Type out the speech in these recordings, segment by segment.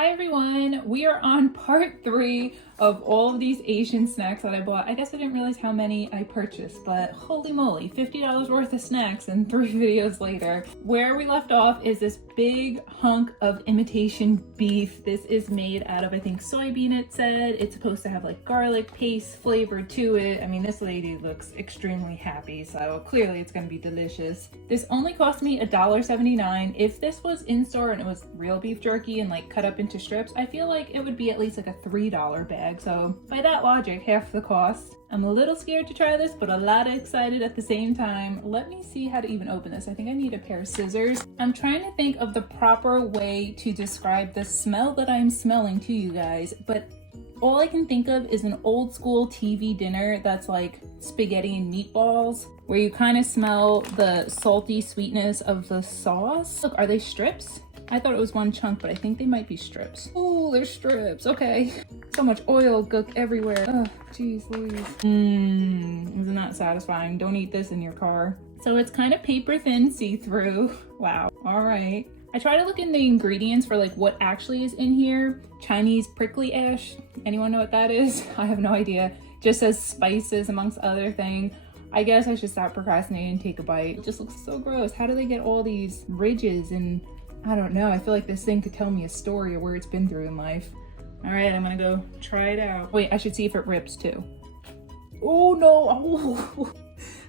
Hi everyone, we are on part 3 of all of these Asian snacks that I bought. I guess I didn't realize how many I purchased, but holy moly, $50 worth of snacks and 3 videos later. Where we left off is this big hunk of imitation beef. This is made out of, I think, soybean it said. It's supposed to have like garlic paste flavor to it. I mean, this lady looks extremely happy, so clearly it's gonna be delicious. This only cost me $1.79. If this was in store and it was real beef jerky and like cut up into strips, I feel like it would be at least like a $3 bag. So by that logic, half the cost. I'm a little scared to try this, but a lot excited at the same time. Let me see how to even open this. I think I need a pair of scissors. I'm trying to think of the proper way to describe the smell that I'm smelling to you guys, but all I can think of is an old school TV dinner that's like spaghetti and meatballs, where you kind of smell the salty sweetness of the sauce. Look, are they strips? I thought it was one chunk, but I think they might be strips. Oh, they're strips. Okay. So much oil gook everywhere. Oh, geez Louise. Isn't that satisfying? Don't eat this in your car. So it's kind of paper thin see-through. Wow. All right. I try to look in the ingredients for like what actually is in here. Chinese prickly ash. Anyone know what that is? I have no idea. Just says spices amongst other things. I guess I should stop procrastinating and take a bite. It just looks so gross. How do they get all these ridges and I don't know. I feel like this thing could tell me a story of where it's been through in life. All right, I'm gonna go try it out. Wait, I should see if it rips too. Oh no, oh.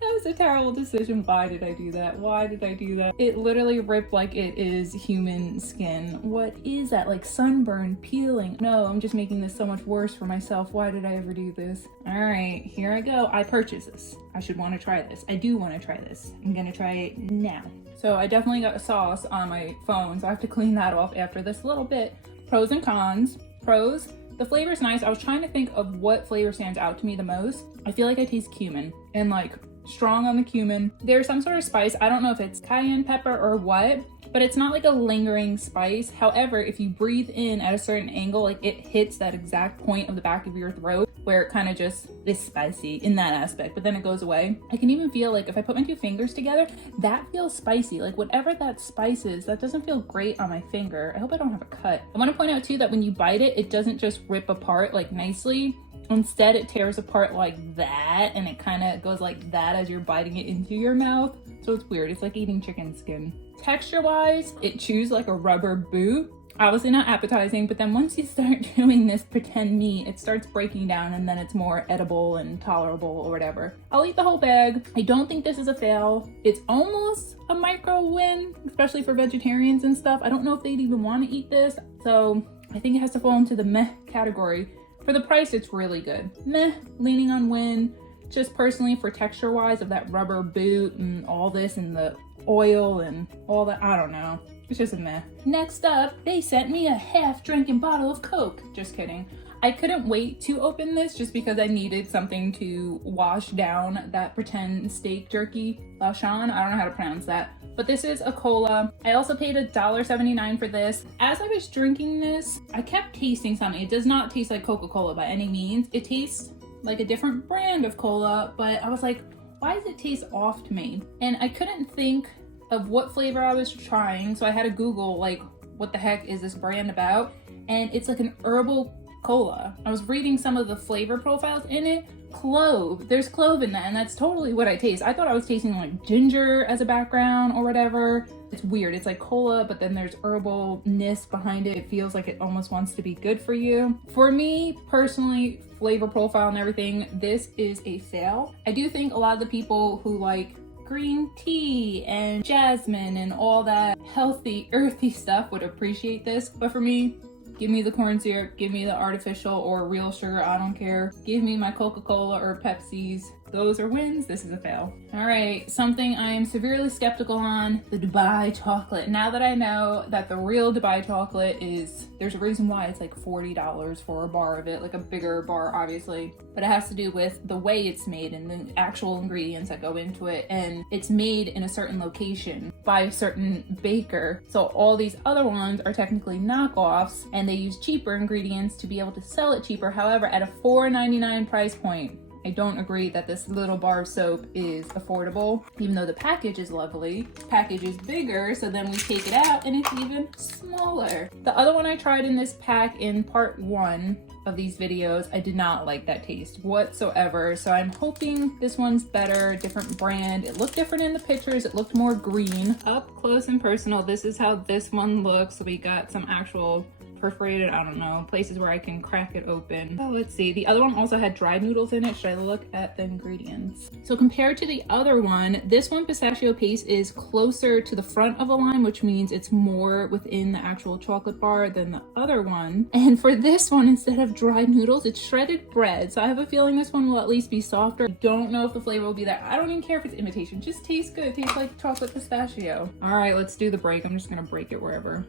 That was a terrible decision. Why did I do that? Why did I do that? It literally ripped like it is human skin. What is that? Like sunburn, peeling? No, I'm just making this so much worse for myself. Why did I ever do this? All right, here I go. I purchased this. I should want to try this. I do want to try this. I'm gonna try it now. So I definitely got a sauce on my phone, so I have to clean that off after this little bit. Pros and cons. Pros, the flavor's nice. I was trying to think of what flavor stands out to me the most. I feel like I taste cumin and like strong on the cumin. There's some sort of spice. I don't know if it's cayenne pepper or what, but it's not like a lingering spice. However, if you breathe in at a certain angle, like it hits that exact point of the back of your throat where it kind of just is spicy in that aspect, but then it goes away. I can even feel like if I put my 2 fingers together, that feels spicy. Like whatever that spice is, that doesn't feel great on my finger. I hope I don't have a cut. I want to point out too that when you bite it, it doesn't just rip apart like nicely. Instead, it tears apart like that, and it kind of goes like that as you're biting it into your mouth. So it's weird. It's like eating chicken skin. Texture-wise, it chews like a rubber boot. Obviously not appetizing, but then once you start doing this pretend meat, it starts breaking down and then it's more edible and tolerable or whatever. I'll eat the whole bag. I don't think this is a fail. It's almost a micro win, especially for vegetarians and stuff. I don't know if they'd even want to eat this, so I think it has to fall into the meh category. For the price, it's really good. Meh, leaning on win. Just personally for texture wise of that rubber boot and all this and the oil and all that, I don't know. It's just a meh. Next up, they sent me a half-drinking bottle of Coke. Just kidding. I couldn't wait to open this just because I needed something to wash down that pretend steak jerky. Laoshan, I don't know how to pronounce that. But this is a cola. I also paid $1.79 for this. As I was drinking this, I kept tasting something. It does not taste like Coca-Cola by any means. It tastes like a different brand of cola, but I was like, why does it taste off to me? And I couldn't think of what flavor I was trying, so I had to Google like, what the heck is this brand about? And it's like an herbal cola. I was reading some of the flavor profiles in it. Clove. There's clove in that, and that's totally what I taste. I thought I was tasting like ginger as a background or whatever. It's weird. It's like cola, but then there's herbalness behind it. It feels like it almost wants to be good for you. For me, personally, flavor profile and everything, this is a fail. I do think a lot of the people who like green tea and jasmine and all that healthy, earthy stuff would appreciate this, but for me, give me the corn syrup, give me the artificial or real sugar, I don't care. Give me my Coca-Cola or Pepsi's. Those are wins. This is a fail. All right, something I am severely skeptical on, the Dubai chocolate. Now that I know that the real Dubai chocolate is, there's a reason why it's like $40 for a bar of it, like a bigger bar, obviously. But it has to do with the way it's made and the actual ingredients that go into it. And it's made in a certain location by a certain baker. So all these other ones are technically knockoffs and they use cheaper ingredients to be able to sell it cheaper. However, at a $4.99 price point, I don't agree that this little bar of soap is affordable, even though the package is lovely. Package is bigger, so then we take it out and it's even smaller. The other one I tried in this pack in part 1 of these videos, I did not like that taste whatsoever. So I'm hoping this one's better, different brand. It looked different in the pictures. It looked more green. Up close and personal, this is how this one looks. So we got some actual perforated, I don't know, places where I can crack it open. Oh, let's see. The other one also had dried noodles in it. Should I look at the ingredients? So compared to the other one, this one pistachio paste is closer to the front of the line, which means it's more within the actual chocolate bar than the other one. And for this one, instead of dried noodles, it's shredded bread. So I have a feeling this one will at least be softer. I don't know if the flavor will be there. I don't even care if it's imitation. Just tastes good. It tastes like chocolate pistachio. All right, let's do the break. I'm just gonna break it wherever.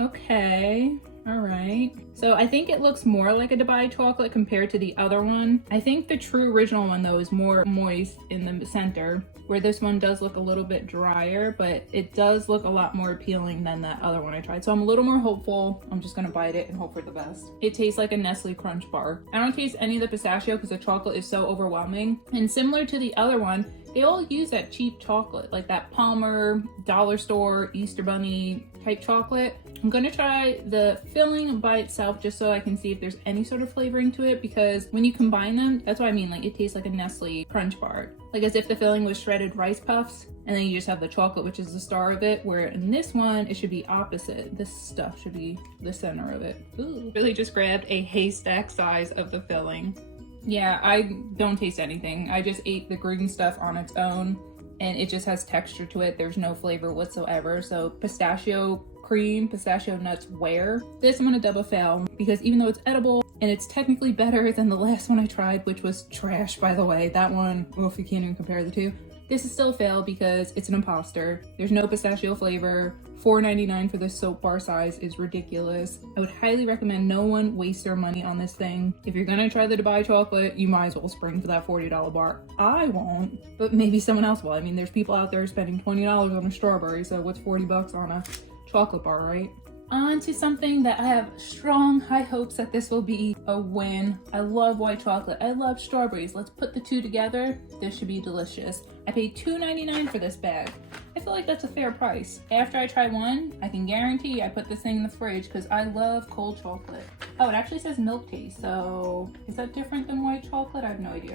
Okay, all right. So I think it looks more like a Dubai chocolate compared to the other one. I think the true original one though is more moist in the center, where this one does look a little bit drier, but it does look a lot more appealing than that other one I tried. So I'm a little more hopeful. I'm just gonna bite it and hope for the best. It tastes like a Nestle Crunch bar. I don't taste any of the pistachio because the chocolate is so overwhelming. And similar to the other one, they all use that cheap chocolate, like that Palmer, dollar store, Easter Bunny type chocolate. I'm gonna try the filling by itself just so I can see if there's any sort of flavoring to it, because when you combine them, that's what I mean, like it tastes like a Nestle Crunch bar. Like as if the filling was shredded rice puffs and then you just have the chocolate, which is the star of it, where in this one, it should be opposite. This stuff should be the center of it. Ooh, really just grabbed a haystack size of the filling. Yeah, I don't taste anything. I just ate the green stuff on its own and it just has texture to it. There's no flavor whatsoever. So pistachio cream, pistachio nuts where? This I'm gonna double fail because even though it's edible and it's technically better than the last one I tried, which was trash by the way. That one, if you can't even compare the two. This is still a fail because it's an imposter. There's no pistachio flavor. $4.99 for this soap bar size is ridiculous. I would highly recommend no one waste their money on this thing. If you're gonna try the Dubai chocolate, you might as well spring for that $40 bar. I won't, but maybe someone else will. I mean, there's people out there spending $20 on a strawberry, so what's 40 bucks on a chocolate bar, right? On to something that I have strong high hopes that this will be a win. I love white chocolate. I love strawberries. Let's put the two together. This should be delicious. I paid $2.99 for this bag. I feel like that's a fair price. After I try one, I can guarantee I put this thing in the fridge because I love cold chocolate. Oh, it actually says milk taste, so is that different than white chocolate? I have no idea.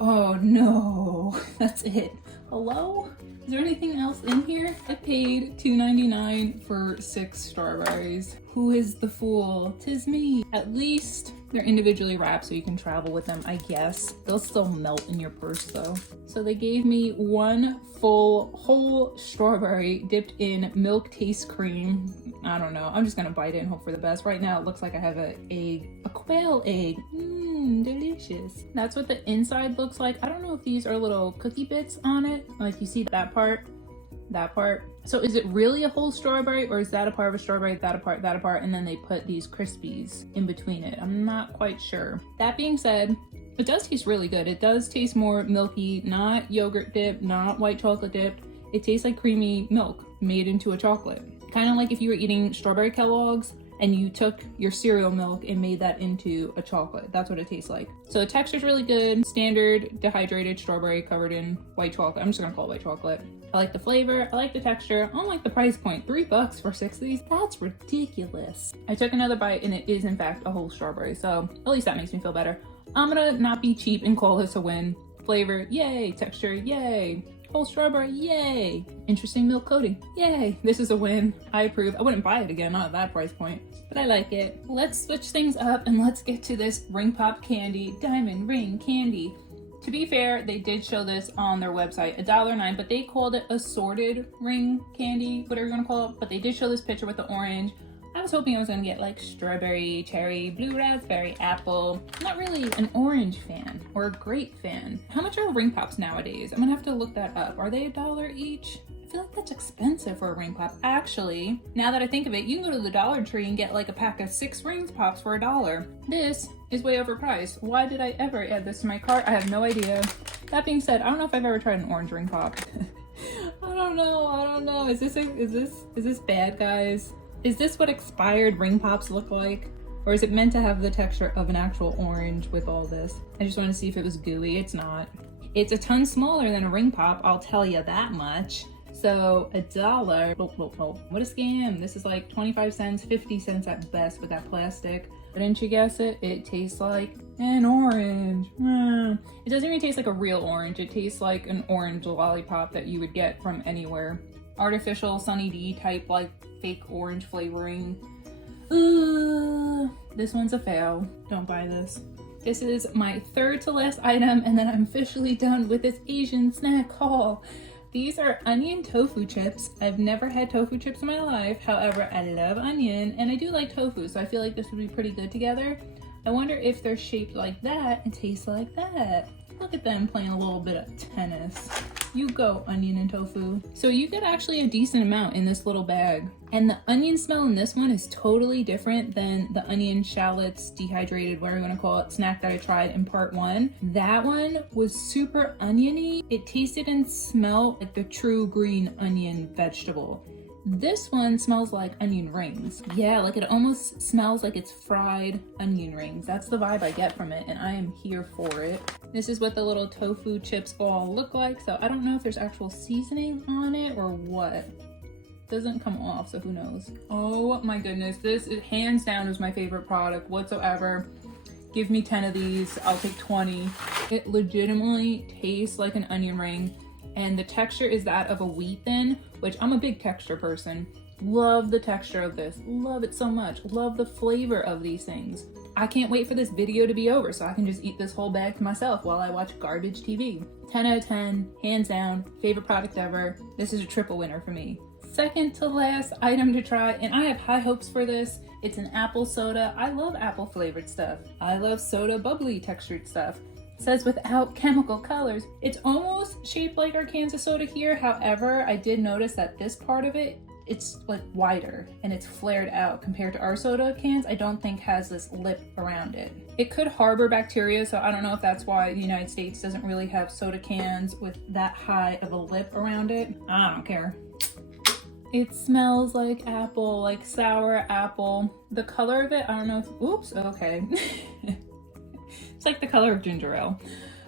Oh no, that's it. Hello? Is there anything else in here? I paid $2.99 for 6 strawberries. Who is the fool? 'Tis me. At least they're individually wrapped so you can travel with them, I guess. They'll still melt in your purse though. So they gave me one full whole strawberry dipped in milk taste cream. I don't know. I'm just gonna bite it and hope for the best. Right now it looks like I have a quail egg. Mmm, delicious. That's what the inside looks like. I don't know if these are little cookie bits on it. Like you see that part. So is it really a whole strawberry, or is that a part of a strawberry, that a part, and then they put these Crispies in between it? I'm not quite sure. That being said, it does taste really good. It does taste more milky, not yogurt dipped, not white chocolate dipped. It tastes like creamy milk made into a chocolate. Kind of like if you were eating strawberry Kellogg's and you took your cereal milk and made that into a chocolate. That's what it tastes like. So the texture's really good. Standard dehydrated strawberry covered in white chocolate. I'm just gonna call it white chocolate. I like the flavor, I like the texture. I don't like the price point. $3 for 6 of these? That's ridiculous. I took another bite and it is in fact a whole strawberry, so at least that makes me feel better. I'm gonna not be cheap and call this a win. Flavor, yay. Texture, yay. Whole strawberry, yay. Interesting milk coating, yay. This is a win. I approve. I wouldn't buy it again, not at that price point, but I like it. Let's switch things up and let's get to this ring pop candy, diamond ring candy. To be fair, they did show this on their website, $1.09, but they called it assorted ring candy, whatever you want to call it. But they did show this picture with the orange. I was hoping I was gonna get like strawberry, cherry, blue raspberry, apple. I'm not really an orange fan or a grape fan. How much are ring pops nowadays? I'm gonna have to look that up. Are they $1 each? I feel like that's expensive for a ring pop. Actually, now that I think of it, you can go to the Dollar Tree and get like a pack of 6 ring pops for $1. This is way overpriced. Why did I ever add this to my cart? I have no idea. That being said, I don't know if I've ever tried an orange ring pop. I don't know. Is this bad, guys? Is this what expired ring pops look like? Or is it meant to have the texture of an actual orange with all this? I just want to see if it was gooey. It's not. It's a ton smaller than a ring pop, I'll tell you that much. So $1, what a scam. This is like 25 cents, 50 cents at best with that plastic. But didn't you guess it? It tastes like an orange. It doesn't even taste like a real orange. It tastes like an orange lollipop that you would get from anywhere. Artificial Sunny D type, like fake orange flavoring. This one's a fail. Don't buy this. This is my third to last item, and then I'm officially done with this Asian snack haul. These are onion tofu chips. I've never had tofu chips in my life. However, I love onion and I do like tofu, so I feel like this would be pretty good together. I wonder if they're shaped like that and taste like that. Look at them playing a little bit of tennis. You go, onion and tofu. So you get actually a decent amount in this little bag. And the onion smell in this one is totally different than the onion shallots, dehydrated, whatever you want to call it, snack that I tried in part 1. That one was super oniony. It tasted and smelled like the true green onion vegetable. This one smells like onion rings. Yeah, like it almost smells like it's fried onion rings. That's the vibe I get from it, and I am here for it. This is what the little tofu chips all look like, so I don't know if there's actual seasoning on it or what. Doesn't come off, so who knows. Oh my goodness, this is hands down is my favorite product whatsoever. Give me 10 of these, I'll take 20. It legitimately tastes like an onion ring. And the texture is that of a wheat thin, which I'm a big texture person. Love the texture of this, love it so much. Love the flavor of these things. I can't wait for this video to be over so I can just eat this whole bag to myself while I watch garbage TV. 10 out of 10, hands down, favorite product ever. This is a triple winner for me. Second to last item to try, and I have high hopes for this. It's an apple soda. I love apple flavored stuff. I love soda bubbly textured stuff. It says without chemical colors. It's almost shaped like our cans of soda here. However, I did notice that this part of it, it's like wider and it's flared out compared to our soda cans. I don't think has this lip around it. It could harbor bacteria, so I don't know if that's why the United States doesn't really have soda cans with that high of a lip around it. I don't care. It smells like apple, like sour apple. The color of it, I don't know if, oops, okay. It's like the color of ginger ale.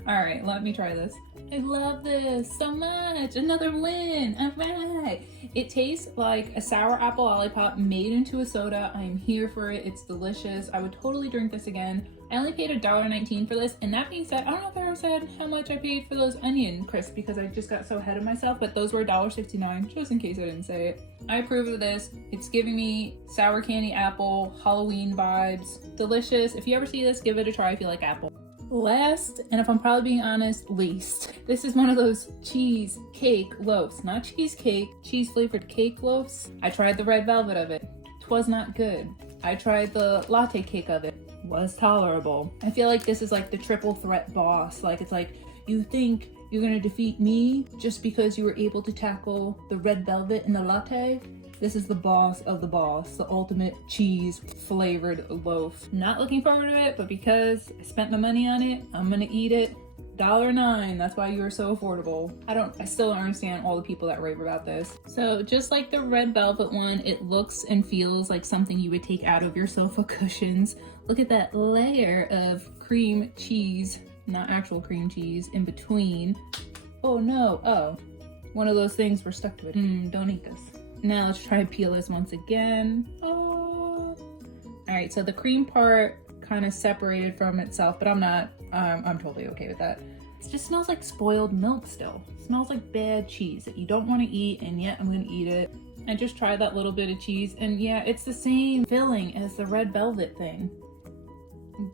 All right, let me try this. I love this so much. Another win. All right. It tastes like a sour apple lollipop made into a soda. I'm here for it. It's delicious. I would totally drink this again. I only paid $1.19 for this. And that being said, I don't know if I ever said how much I paid for those onion crisps because I just got so ahead of myself, but those were $1.69, just in case I didn't say it. I approve of this. It's giving me sour candy apple, Halloween vibes. Delicious. If you ever see this, give it a try if you like apple. Last, and if I'm probably being honest, least. This is one of those cheesecake loaves. Not cheesecake, cheese flavored cake loaves. I tried the red velvet of it. 'Twas not good. I tried the latte cake of it. Was tolerable. I feel like this is like the triple threat boss. Like it's like, you think you're gonna defeat me just because you were able to tackle the red velvet and the latte? This is the boss of the boss, the ultimate cheese flavored loaf. Not looking forward to it, but because I spent my money on it, I'm gonna eat it. $1.09, that's why you are so affordable. I still don't understand all the people that rave about this. So just like the red velvet one, it looks and feels like something you would take out of your sofa cushions. Look at that layer of cream cheese, not actual cream cheese, in between. Oh no, oh, one of those things we're stuck to it. Don't eat this. Now let's try and peel this once again. Oh. All right, so the cream part kind of separated from itself, but I'm not, I'm totally okay with that. It just smells like spoiled milk still. It smells like bad cheese that you don't want to eat, and yet I'm gonna eat it. I just tried that little bit of cheese, and yeah, it's the same filling as the red velvet thing.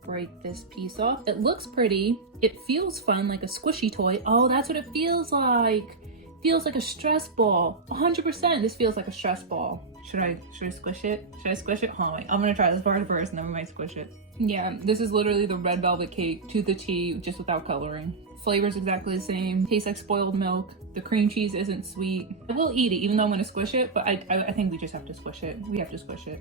Break this piece off. It looks pretty. It feels fun, like a squishy toy. Oh, that's what it feels like. Feels like a stress ball. 100% this feels like a stress ball. Should I squish it? Should I squish it? Hold on, wait. I'm gonna try this part first and then we might squish it. Yeah, this is literally the red velvet cake to the T, just without coloring. Flavor's exactly the same. Tastes like spoiled milk. The cream cheese isn't sweet. I will eat it even though I'm gonna squish it, but I think we just have to squish it. We have to squish it.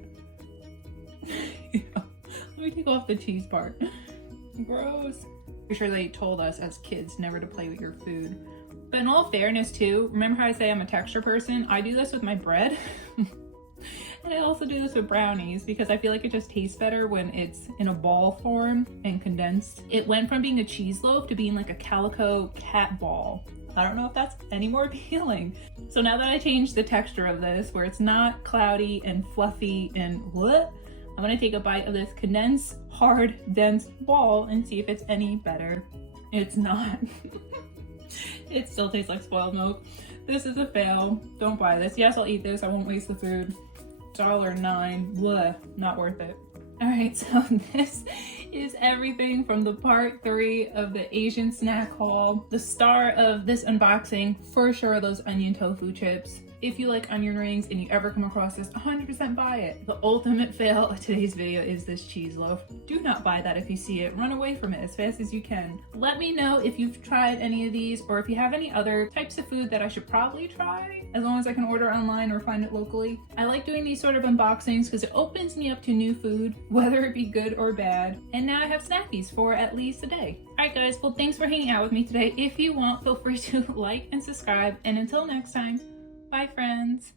Let me take off the cheese part. Gross. Pretty sure they told us as kids never to play with your food. But in all fairness too, remember how I say I'm a texture person? I do this with my bread. And I also do this with brownies because I feel like it just tastes better when it's in a ball form and condensed. It went from being a cheese loaf to being like a calico cat ball. I don't know if that's any more appealing. So now that I changed the texture of this, where it's not cloudy and fluffy and what, I'm gonna take a bite of this condensed, hard, dense ball and see if it's any better. It's not. It still tastes like spoiled milk. This is a fail. Don't buy this. Yes, I'll eat this. I won't waste the food. $1.09. Bleh. Not worth it. Alright, so this is everything from the part 3 of the Asian snack haul. The star of this unboxing, for sure, those onion tofu chips. If you like onion rings and you ever come across this, 100% buy it. The ultimate fail of today's video is this cheese loaf. Do not buy that if you see it. Run away from it as fast as you can. Let me know if you've tried any of these or if you have any other types of food that I should probably try, as long as I can order online or find it locally. I like doing these sort of unboxings because it opens me up to new food, whether it be good or bad. And now I have snackies for at least a day. Alright guys, well thanks for hanging out with me today. If you want, feel free to like and subscribe. And until next time, bye friends.